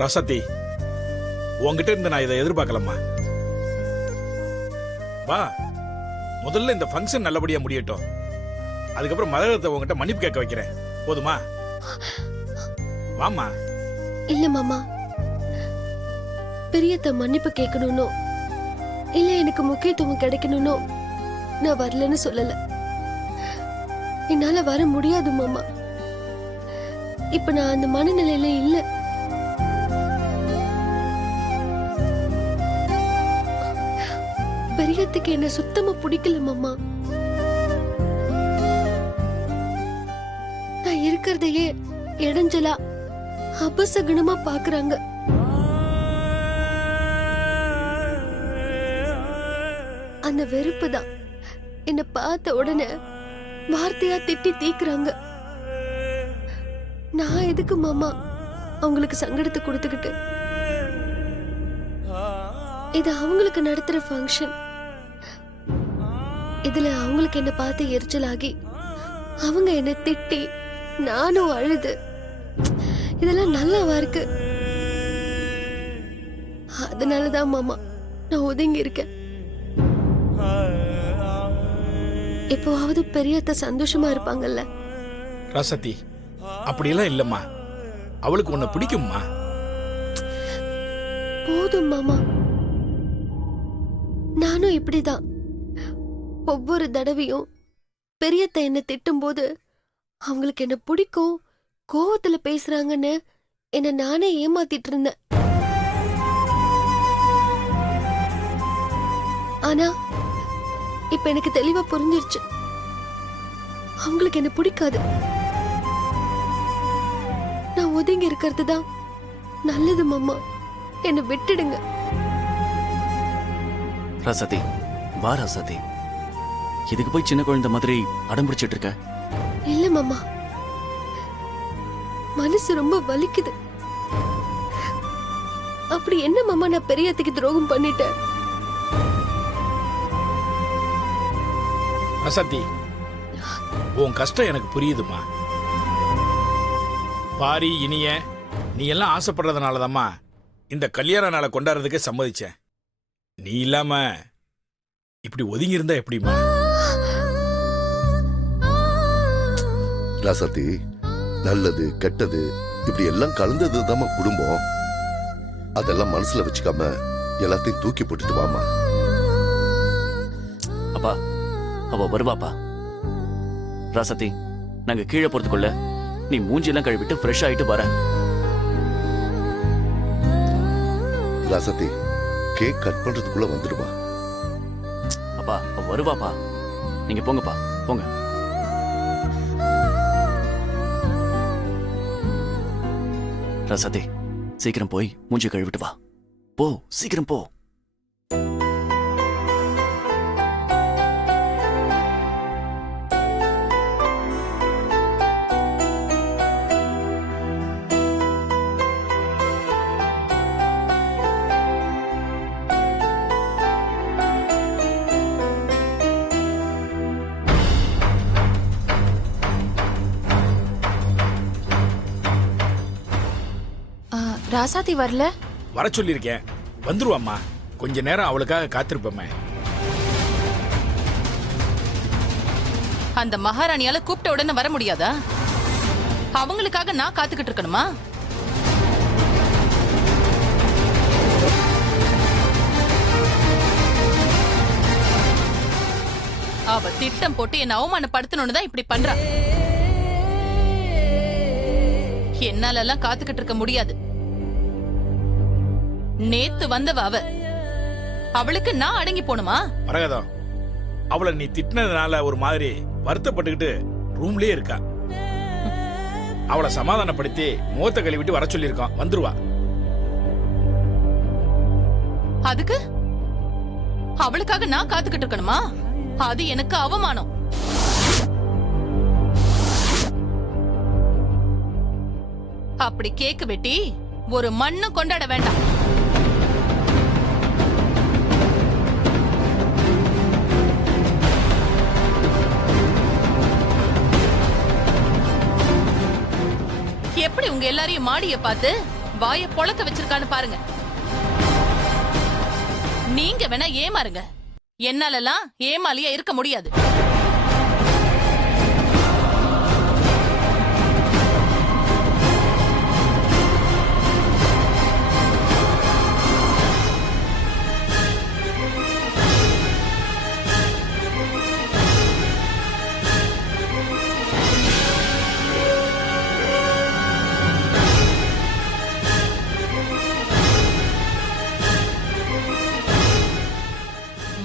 ரசத்தி, உன்கிட்ட இருந்து நான் இதை எதிர்பார்க்கலம்மா. வா, முதல்ல இந்த ஃபங்க்ஷன் நல்லபடியா முடியட்டும். அதுக்கப்புறம் மதகத்தை உங்ககிட்ட மன்னிப்பு கேட்க வைக்கிறேன். போதுமா? வாமா. இல்ல மாமா, பெரியத்த மன்னிப்பு கேட்கணும்னோ இல்ல எனக்கு முக்கியத்துவம் கிடைக்கணும்னோ நான் வரலன்னு சொல்லல. என்னால வர முடியாது மாமா. இப்ப நான் அந்த மனநிலையில இல்ல. பெரியத்துக்கு என்ன சுத்தமா பிடிக்கல மாமா. நான் இருக்கிறதையே இடைஞ்சலா அபசகுணமா பாக்குறாங்க. அந்த வெறுப்பு தான் என்ன பார்த்த உடனே வார்த்தையா திட்டி தீக்குறாங்க. நான் எதுக்கு மாமா அவங்களுக்கு சங்கடத்தை கொடுத்துக்கிட்டு? இது அவங்களுக்கு நடத்துற ஃபங்க்ஷன். இதுல அவங்களுக்கு என்ன பார்த்து எரிச்சலாகி அவங்க என்ன திட்டி நானும் அழுது, இதெல்லாம் நல்லாவா இருக்கு? அதனாலதான் மாமா நான் ஒதுங்கி இருக்கேன். எப்போவாவது பெரியத்த சந்தோஷமா இருப்பாங்கல்ல. ரசத்தி, அப்படியெல்லாம் இல்லம்மா. அவளுக்கு உன்னை பிடிக்கும்மா. போதும் மாமா. நானும் இப்படிதான். ஒவ்வொரு தடவையும் பெரியத்த என்ன திட்டும் போது அவங்களுக்கு என்ன பிடிக்கும், கோவத்துல பேசுறாங்கன்னு என்ன நானே ஏமாத்திட்டு இருந்தேன். ஆனா இப்ப எனக்கு தெளிவா புரிஞ்சிருச்சு, அவங்களுக்கு என்ன பிடிக்காது. நான் ஒதுங்கி இருக்கிறது தான் நல்லது மாமா. என்ன விட்டுடுங்க. ரசதி, வா ரசதி. இதுக்கு போய் சின்ன குழந்தை மாதிரி அடம்பிடிச்சிட்டு இருக்க? இல்ல மாமா, மனசு ரொம்ப வலிக்குது. அப்படி என்ன மாமா நான் பெரியத்துக்கு துரோகம் பண்ணிட்டேன்? ரசத்தி, உன் கஷ்டம் எனக்கு புரியுதுமா. பாரி, இனிய, நீ எல்லாம் ஆசைப்படுறதுனாலதாம்மா இந்த கல்யாண நாளை கொண்டாடுறதுக்கே சம்மதிச்சேன். நீ இல்லாம இப்படி ஒதுங்கி இருந்தா எப்படிமா? ராசத்தி, நல்லது கெட்டது இப்படி எல்லாம் கலந்ததுதாம்மா குடும்பம். அதெல்லாம் மனசுல வச்சுக்காம எல்லாத்தையும் தூக்கி போட்டுட்டு வாமா. அப்பா, அவ வருவாப்பா. ராசத்தி, நாங்க கீழே போறதுக்குள்ள நீ மூஞ்சியெல்லாம் கழுவிட்டு ஃப்ரெஷ் ஆயிட்டு வர. ராசத்தி, கேக் கட் பண்றதுக்குள்ள வந்துடுமா. அப்பா, அவ வருவாப்பா. நீங்க போங்கப்பா, போங்க. ராசத்தி, சீக்கிரம் போய் மூஞ்சி கழுவிட்டு வா. போ, சீக்கிரம் போ. ராசாத்தி வரல? வர சொல்லியிருக்கேன், வந்துருவாம்மா. கொஞ்ச நேரம் அவளுக்காக காத்திருப்போமே. அந்த மகாராணியால கூப்பிட்ட உடனே வர முடியாதா? அவங்களுக்காக நான் காத்துக்கிட்டு இருக்கணுமா? அவ திட்டம் போட்டு என்ன அவமானப்படுத்தணும்னு தான் இப்படி பண்றா. என்னால எல்லாம் காத்துக்கிட்டு இருக்க முடியாது. நேத்து வந்தவ அவ, அவளுக்கு நான் அடங்கி போணுமா? மரகதம், அவளை நீ திட்டினதுனால ஒரு மாதிரி வருத்தப்பட்டுக்கிட்டு ரூம்லயே இருக்கா. அவளை சமாதானப்படுத்தி முகத்தை கழுவிட்டு வர சொல்லியிருக்கோம், வந்துருவா. அதுக்கு அவளுக்காக நான் காத்துக்கிட்டு இருக்கணுமா? அது எனக்கு அவமானம். அப்படி கேக்கு வெட்டி ஒரு மண்ணு கொண்டாட வேண்டாம். எப்படி உங்க எல்லாரையும் மாடிய பார்த்து வாயை பொளக்க வச்சிருக்கான்னு பாருங்க. நீங்க வேணா ஏமாறுங்க, என்னாலலாம் ஏமாலியா இருக்க முடியாது.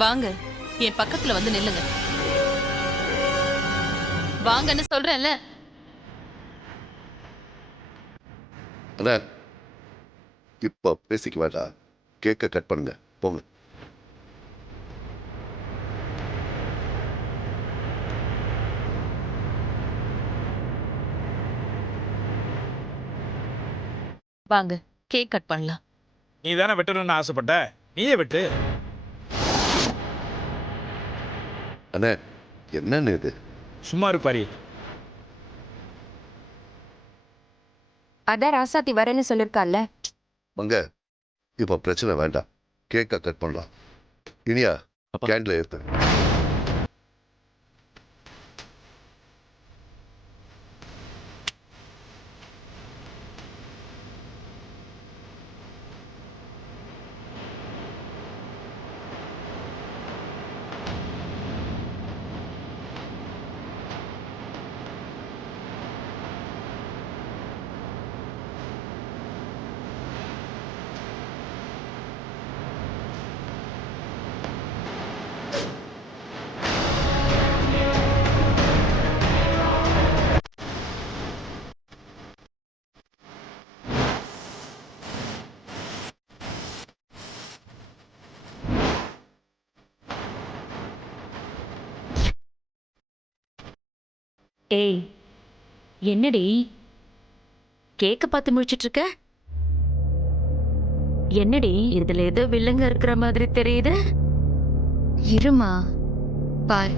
வாங்க, என் பக்கத்துல வந்து நில்லுங்க. வாங்கன்னு சொல்றேன்ல. அண்ணா இப்போ பேசிக்க வேண்டாம், கேக்க கட் பண்ணுங்க, போங்க. வாங்க, கேக் கட் பண்ணலாம். நீ தானே வெட்டணும்னு ஆசைப்பட்ட, நீயே வெட்டு. அண்ணா என்னன்னு இது? சும்மா இருப்பாரி. அதான் ராசாத்தி வரேன்னு சொல்லிருக்கால. மங்க இப்போ பிரச்சனை வேண்டாம், கேக்க கட் பண்ணலாம். இனியா அப்பா. கேண்டில் ஏத்து. ஏய், என்னடி கேக்க பார்த்து முடிச்சிட்டு இருக்க? என்னடி இதுல ஏதோ வில்லங்க இருக்கிற மாதிரி தெரியுது. இருமா பார்.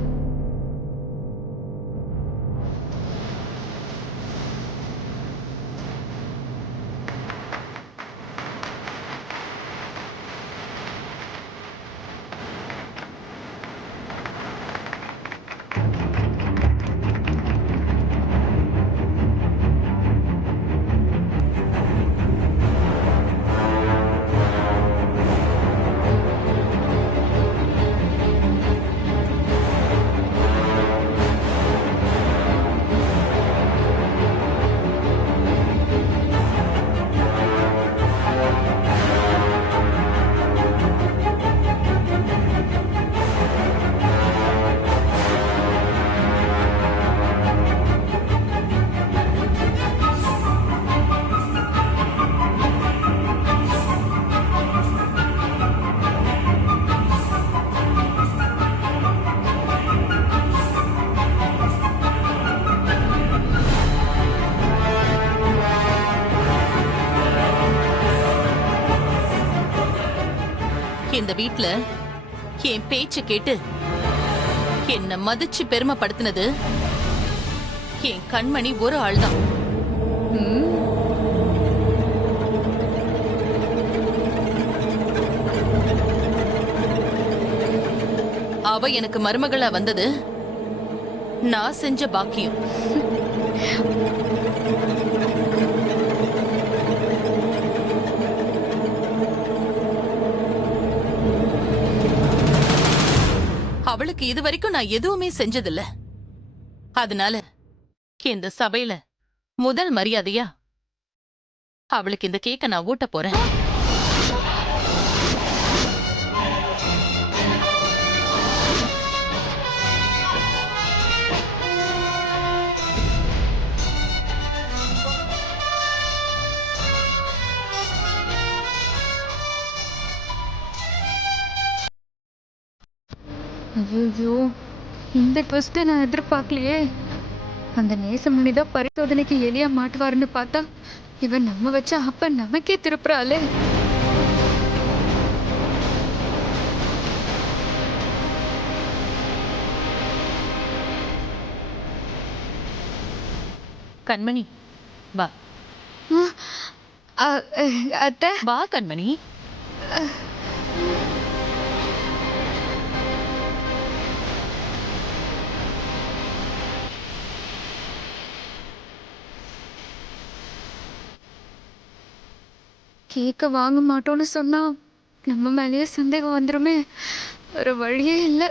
இந்த வீட்ல என் பேச்ச கேட்டு என்ன மதிச்சு பெருமைப்படுத்தினது என் கண்மணி ஒரு ஆள்தான். அவ எனக்கு மருமகளா வந்தது நான் செஞ்ச பாக்கியம். அவளுக்கு இது வரைக்கும் நான் எதுவுமே செஞ்சதில்ல. அதனால இந்த சபையில முதல் மரியாதையா அவளுக்கு இந்த கேக்க நான் ஊட்ட போறேன். ஐயோ, இந்த ட்விஸ்ட்டை நான் எதிர்பார்க்கலையே. அந்த நேசமணி தான் பரிசோதனைக்கு எலியா மாட்டுவாருன்னு பார்த்தா இவன் நம்ம வச்ச அப்ப நமக்கே திருப்புறாளே. கண்மணி வா. அத்தை வா கண்மணி. கேக்க வாங்க மாட்டோம்னு சொன்னா நம்ம மேலேயே சந்தேகம் வந்துருமே. வேற வழியே இல்லை.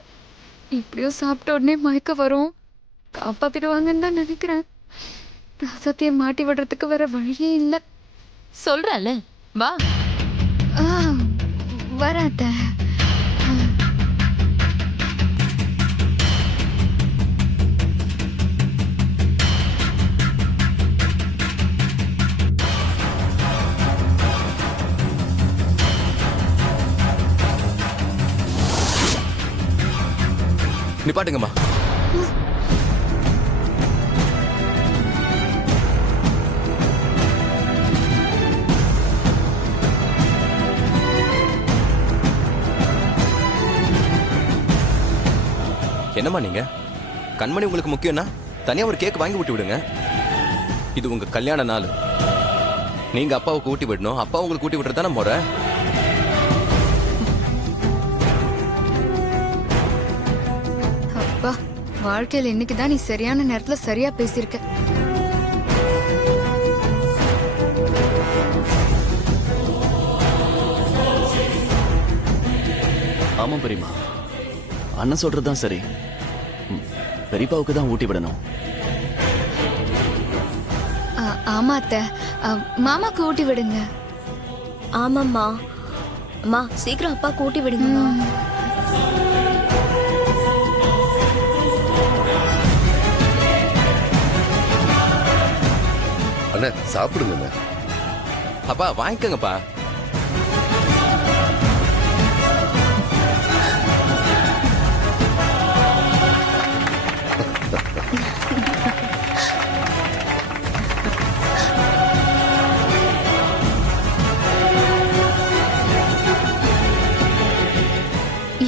இப்படியும் சாப்பிட்ட உடனே மயக்க வரும். காப்பாத்திடுவாங்கன்னு தான் நினைக்கிறேன். ராசத்தியை மாட்டி விடுறதுக்கு வேற வழியே இல்லை. சொல்றல வா. வராத. நிப்பாட்டுங்கம்மா. என்னம்மா நீங்க? கண்மணி உங்களுக்கு முக்கியம்னா தனியா ஒரு கேக் வாங்கி ஊட்டி விடுங்க. இது உங்க கல்யாண நாள். நீங்க அப்பாவுக்கு ஊட்டி விடணும், அப்பா உங்களுக்கு ஊட்டி விடுறது தானே முறை. அப்பா, வாழ்க்கையில இன்னைக்குதான் நீ சரியான நேரத்துல சரியா பேசியிருக்க. ஆமா பெரியம்மா, அண்ணன் சொல்றதுதான் சரி. பெரியப்பாவுக்கு தான் ஊட்டி விடணும். ஆமா அத்தை, மாமாக்கு ஊட்டி விடுங்க. ஆமாம்மா. அம்மா சீக்கிரம் அப்பா கூட்டி விடுங்கம்மா. அண்ணா சாப்பிடுங்க அண்ணா. அப்பா வாங்கிக்கோங்கப்பா.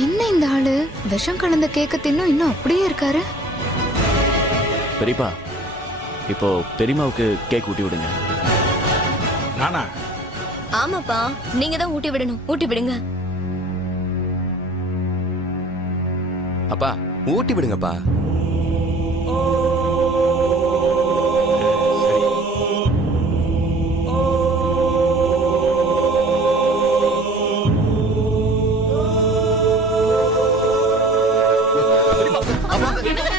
என்ன இந்த ஆளு விஷம் கலந்த கேக்க தின்னும் இன்னும் அப்படியே இருக்காரு. பெரியப்பா, இப்போ பெரியம்மாவுக்கு கேக் ஊட்டி விடுங்க. நானா? ஆமாப்பா, நீங்க தான் ஊட்டி விடணும். ஊட்டி விடுங்க. அப்பா ஊட்டி விடுங்கப்பா.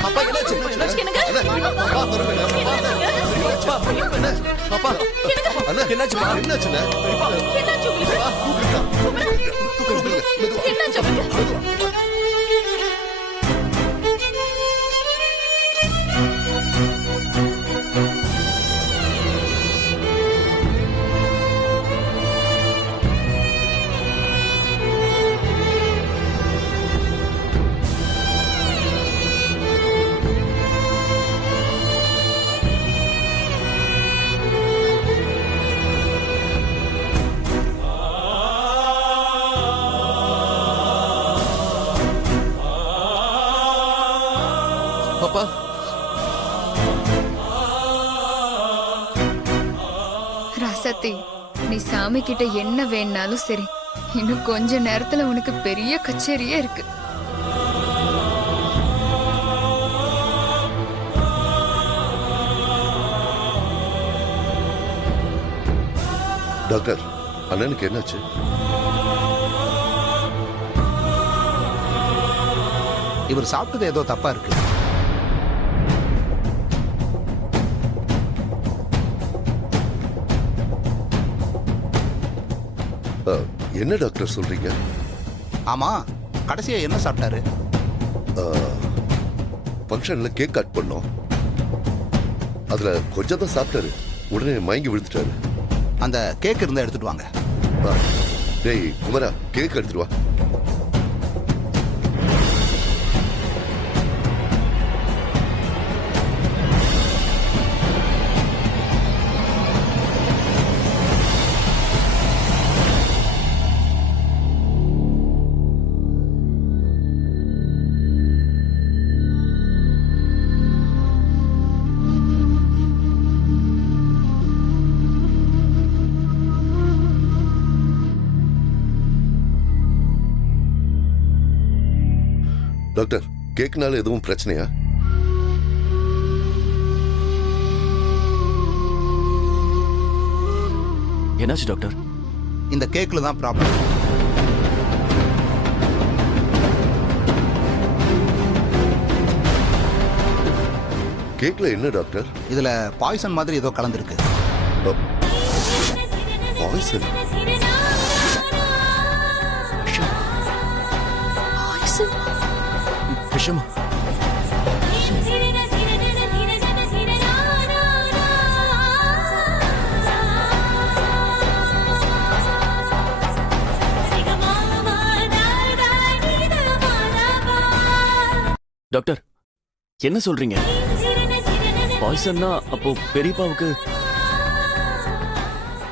அப்பா என்னாச்சு? அப்பா அண்ணா என்னாச்சுப்பா? என்னாச்சுண்ணே? அப்பா ராசத்தி, நீ சாமி கிட்ட என்ன வேணாலும் சரி, இன்னும் கொஞ்ச நேரத்துல உனக்கு பெரிய கச்சேரியே இருக்கு. டாக்டர், அண்ணனுக்கு என்னாச்சு? இவர் சாப்பிட்டது ஏதோ தப்பா இருக்கு. என்ன டாக்டர் சொல்றீங்க? ஆமா, கடைசியா என்ன சாப்பிட்டாரு? ஃபங்க்ஷன்ல கேக் கட் பண்ணோம். அதுல கொஞ்சம் தான் சாப்பிட்டாரு. உடனே மயங்கி விழுந்துட்டாரு. அந்த கேக் இருந்தா எடுத்துட்டு வாங்க. டேய் குமரா, கேக் எடுத்துட்டு வா. டாக்டர் கேக்குனால எதுவும் பிரச்சனையா? என்னாச்சு டாக்டர்? இந்த கேக்கில் தான் ப்ராப்ளம். கேக்ல என்ன டாக்டர்? இதுல பாய்சன் மாதிரி ஏதோ கலந்துருக்கு. பாய்சன்? விஷமா? டாக்டர் என்ன சொல்றீங்க? பாய்சன்னா அப்போ பெரியப்பாவுக்கு?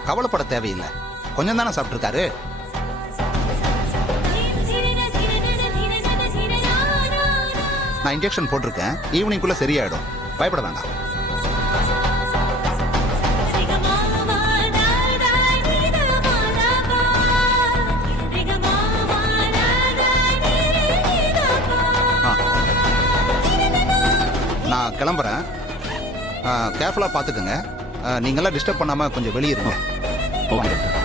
கவலைப்பட தேவையில்லை, கொஞ்சம் தானே சாப்பிட்டுருக்காரு. நான் இன்ஜெக்ஷன் போட்டிருக்கேன், ஈவினிங்குள்ள சரியாயிடும், பயப்பட வேண்டாம். நான் கிளம்புறேன், கேர்ஃபுல்லாக பார்த்துக்குங்க. நீங்களாம் டிஸ்டர்ப் பண்ணாமல் கொஞ்சம் வெளியே இருங்க. Okay doctor.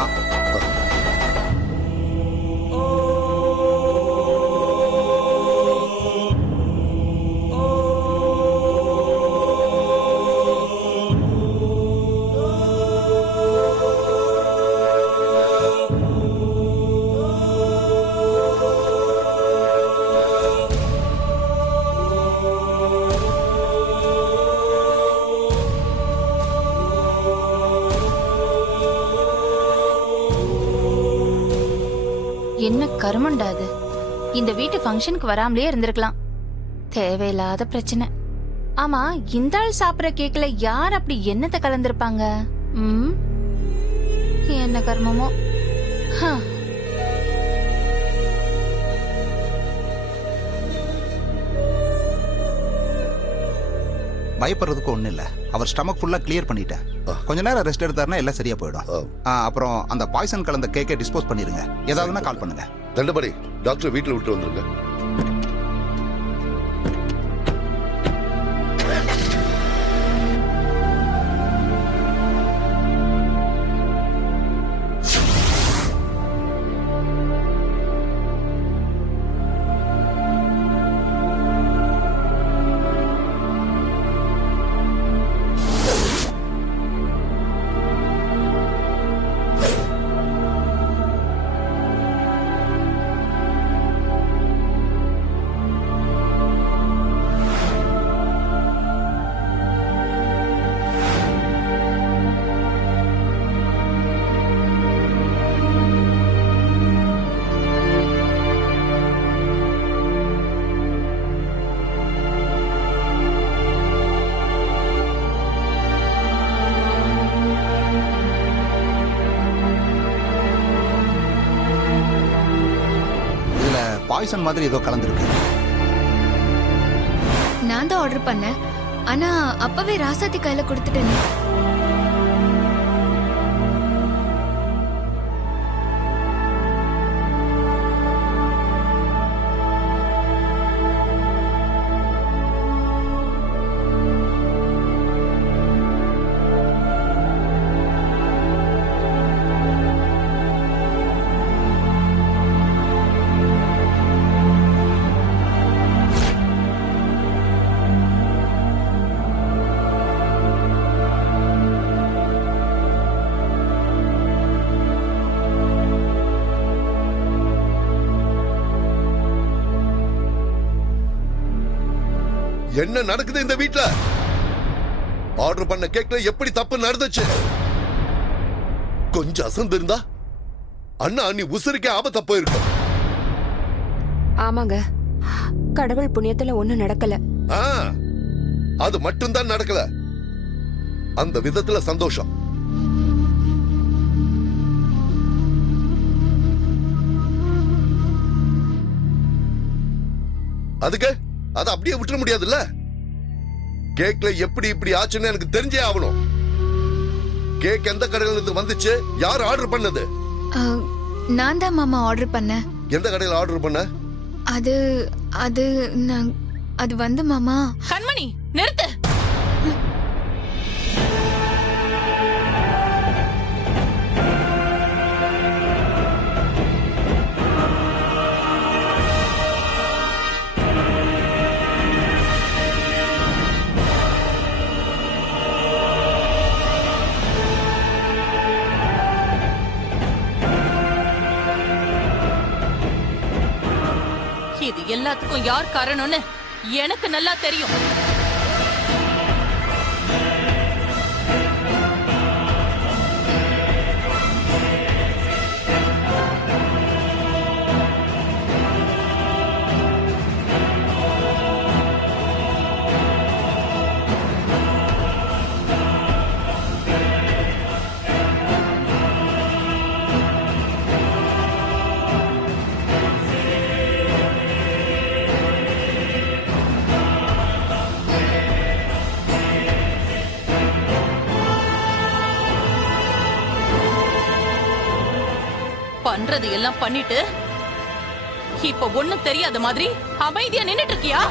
ஆ என்ன கருமண்டா அது? இந்த வீட்டு ஃபங்க்ஷனுக்கு வராமலே இருந்திருக்கலாம். தேவையில்லாத பிரச்சனை. ஆமா, இந்த ஆள் சாப்பிட்ற கேக்ல யார் அப்படி என்னத்தை கலந்திருப்பாங்க? என்ன கர்மமோ. பயப்படுறதுக்கு ஒன்றும் இல்லை, அவர் ஸ்டமக் ஃபுல்லாக கிளியர் பண்ணிட்டேன். கொஞ்ச நேரம் ரெஸ்ட் எடுத்தாருன்னா எல்லாம் சரியா போயிடும். அப்புறம் அந்த பாய்சன் கலந்த கேக்கை டிஸ்போஸ் பண்ணிருங்க. ஏதாவதுன்னா கால் பண்ணுங்க. தண்டபடி டாக்டர் வீட்டில் விட்டு வந்துருங்க. பாய்சன் மாதிரி ஏதோ கலந்துருக்கு. நான் தான் ஆர்டர் பண்ணேன், ஆனா அப்பவே ராசாத்தி கையில கொடுத்துட்டேனே. என்ன நடக்குது இந்த வீட்ல? ஆர்டர் பண்ண கேக்ல எப்படி தப்பு நடந்துச்சு? கொஞ்சம் அசந்து இருந்தா அண்ணா நீ உசுருக்கே ஆபத்தா போயிருக்கும். ஆமாங்க, கடவுள் புண்ணியத்துல ஒண்ணும் நடக்கல. அது மட்டும்தான் நடக்கல. அந்த விதத்துல சந்தோஷம். அதுக்கு அதை அப்படியே விட்டுற முடியாதுல்ல. கேக்ல எப்படி இப்படி ஆச்சுன்னு எனக்கு தெரிஞ்சே ஆகணும். கேக் எந்த கடையில இருந்து வந்துச்சு? யார் ஆர்டர் பண்ணது? நான் தான் மாமா ஆர்டர் பண்ணேன். எந்த கடையில ஆர்டர் பண்ண? அது அது வந்து மாமா. கண்மணி நிறுத்து. இது எல்லாத்துக்கும் யார் காரணம்னு எனக்கு நல்லா தெரியும். பண்றது எல்லாம் பண்ணிட்டு இப்ப ஒண்ணும் தெரியாத மாதிரி அமைதியா நின்னுட்டு இருக்கியா?